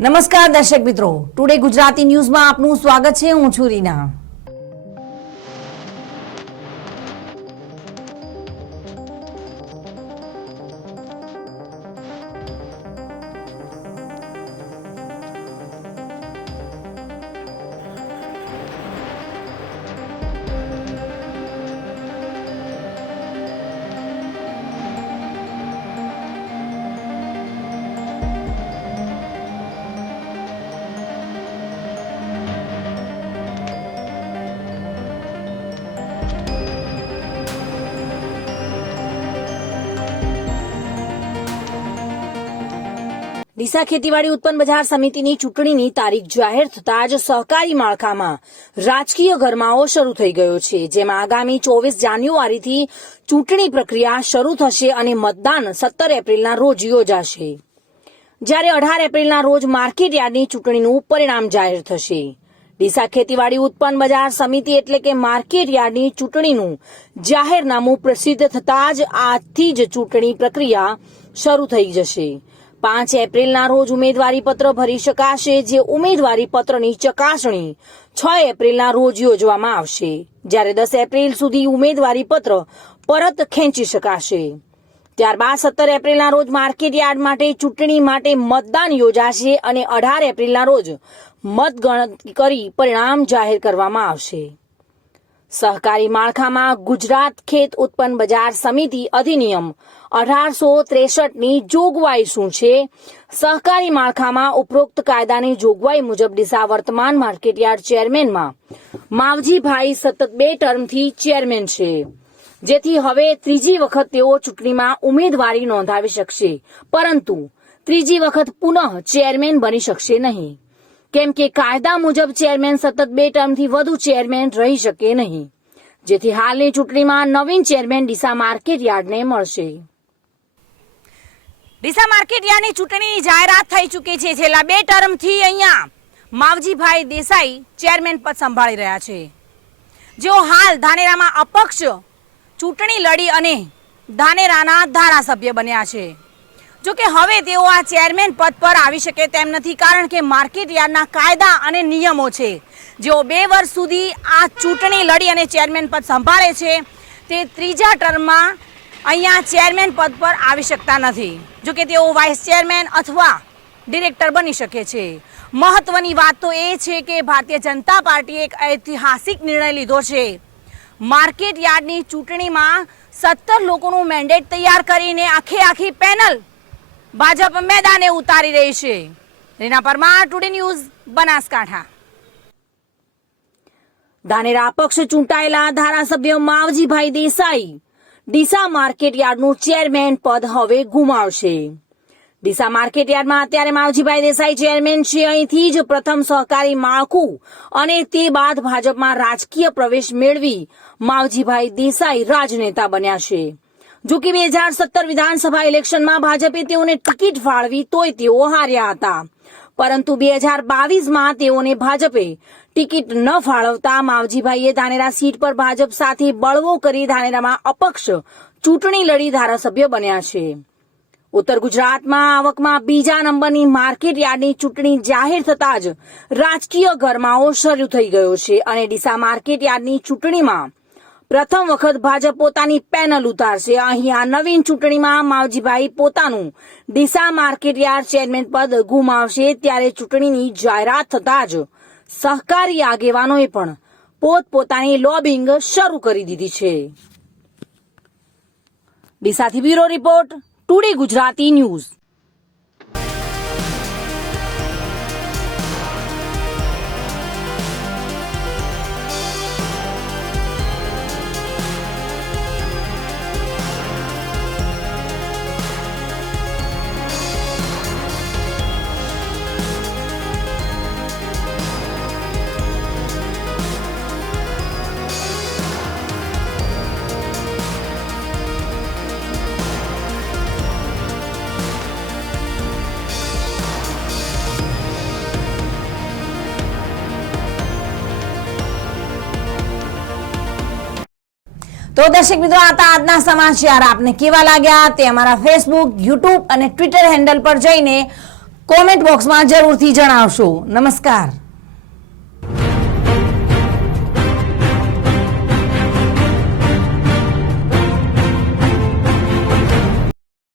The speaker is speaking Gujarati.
નમસ્કાર દર્શક મિત્રો, ટુડે ગુજરાતી ન્યૂઝમાં આપનું સ્વાગત છે. હું છું રીના. ડીસા ખેતીવાડી ઉત્પન્ન બજાર સમિતિની ચૂંટણીની તારીખ જાહેર થતાં જ સહકારી માળખામાં રાજકીય ગરમાવો શરૂ થઈ ગયો છે, જેમાં આગામી 24 જાન્યુઆરીથી ચૂંટણી પ્રક્રિયા શરૂ થશે અને મતદાન 17 એપ્રિલના રોજ યોજાશે, જ્યારે 18 એપ્રિલના રોજ માર્કેટ યાર્ડની ચૂંટણીનું પરિણામ જાહેર થશે. ડીસા ખેતીવાડી ઉત્પન્ન બજાર સમિતિ એટલે કે માર્કેટ યાર્ડની ચૂંટણીનું જાહેરનામું પ્રસિદ્ધ થતાં જ આજથી જ ચૂંટણી પ્રક્રિયા શરૂ થઈ જશે. 5 એપ્રિલના રોજ ઉમેદવારી પત્ર ભરી શકાશે, જે ઉમેદવારી પત્રની ચકાસણી 6 એપ્રિલના રોજ યોજવામાં આવશે, જ્યારે 10 એપ્રિલ સુધી ઉમેદવારી પત્ર પરત ખેંચી શકાશે. ત્યારબાદ 17 એપ્રિલના રોજ માર્કેટ યાર્ડ માટે ચૂંટણી માટે મતદાન યોજાશે અને 18 એપ્રિલના રોજ મતગણતરી કરી પરિણામ જાહેર કરવામાં આવશે. સહકારી માળખામાં ગુજરાત ખેત ઉત્પન્ન બજાર સમિતિ અધિનિયમ 1863ની જોગવાઈ શું છે? સહકારી માળખામાં ઉપરોક્ત કાયદાની જોગવાઈ મુજબ ડીસા વર્તમાન માર્કેટયાર્ડ ચેરમેનમાં માવજીભાઈ સતત 2 ટર્મથી ચેરમેન છે, જેથી હવે ત્રીજી વખત તેઓ ચૂંટણીમાં ઉમેદવારી નોંધાવી શકશે, પરંતુ ત્રીજી વખત પુનઃ ચેરમેન બની શકશે નહીં, કેમ કે કાયદા મુજબ ચેરમેન સતત 2 ટર્મથી વધુ ચેરમેન રહી શકે નહીં, જેથી હાલની ચૂંટણીમાં નવીન ચેરમેન ડીસા માર્કેટ યાર્ડને મળશે. ડીસા માર્કેટ યાર્ડની ચૂંટણીની જાહેરાત થઈ ચૂકી છે. છેલ્લા 2 ટર્મથી અહીંયા માવજીભાઈ દેસાઈ ચેરમેન પદ સંભાળી રહ્યા છે, જેઓ હાલ ધાનેરામાં અપક્ષ ચૂંટણી લડી અને ધાનેરાના ધારાસભ્ય બન્યા છે. જોકે હવે તેઓ આ ચેરમેન પદ પર આવી શકે તેમ નથી, કારણ કે માર્કેટ યાર્ડના કાયદા અને નિયમો છે. જેઓ 2 વર્ષ સુધી આ ચૂંટણી લડી અને ચેરમેન પદ સંભાળે છે, તે ત્રીજા ટર્મમાં અહીંયા ચેરમેન પદ પર આવી શકતા નથી. જોકે તેઓ વાઇસ ચેરમેન અથવા ડિરેક્ટર બની શકે છે. મહત્વની વાત તો એ છે કે ભારતીય જનતા પાર્ટીએ એક ઐતિહાસિક નિર્ણય લીધો છે. માર્કેટ યાર્ડની ચૂંટણીમાં 17 લોકોનું મેન્ડેટ તૈયાર કરીને આખી પેનલ ભાજપ મેદાને ઉતારી રહી છે. Reena Parmar, today news, Banaskantha. ધાનેરા અપક્ષ ચૂંટાયેલા ધારાસભ્ય માવજીભાઈ દેસાઈ ડીસા માર્કેટ યાર્ડનું ચેરમેન પદ હવે ગુમાવશે. ડીસા માર્કેટ યાર્ડમાં અત્યારે માવજીભાઈ દેસાઈ ચેરમેન છે. અહીંથી જ પ્રથમ સહકારી માળખું અને તે બાદ ભાજપમાં રાજકીય પ્રવેશ મેળવી માવજીભાઈ દેસાઈ રાજનેતા બન્યા છે. જો કે 2017 વિધાનસભા ઇલેક્શનમાં ભાજપે તેઓને ટિકિટ ફાળવી તોય તેઓ હાર્યા હતા, પરંતુ 2022માં તેઓને ભાજપે ટિકિટ ન ફાળવતા માવજીભાઈએ ધાનેરા સીટ પર ભાજપ સાથે બળવો કરી ધાનેરામાં અપક્ષ ચૂંટણી લડી ધારાસભ્ય બન્યા છે. ઉત્તર ગુજરાતમાં આવકમાં બીજા નંબરની માર્કેટ યાર્ડની ચૂંટણી જાહેર થતાં જ રાજકીય ગરમાવો શરૂ થઈ ગયો છે અને ડીસા માર્કેટ યાર્ડની ચૂંટણીમાં પ્રથમ વખત ભાજપ પોતાની પેનલ ઉતારશે. અહીં આ નવીન ચૂંટણીમાં માવજીભાઈ પોતાનું ડીસા માર્કેટ યાર્ડ ચેરમેન પદ ગુમાવશે, ત્યારે ચૂંટણીની જાહેરાત થતાં જ સહકારી આગેવાનોએ પણ પોતપોતાની લોબિંગ શરૂ કરી દીધી છે. ડીસાથી bureau report, today Gujarati news. તો દર્શક મિત્રો, આ હતા આજના સમાચાર. આપને કેવા લાગ્યા તે અમારા ફેસબુક, યુટ્યુબ અને ટ્વિટર હેન્ડલ પર જઈને કોમેન્ટ બોક્સમાં જરૂરથી જણાવશો. નમસ્કાર.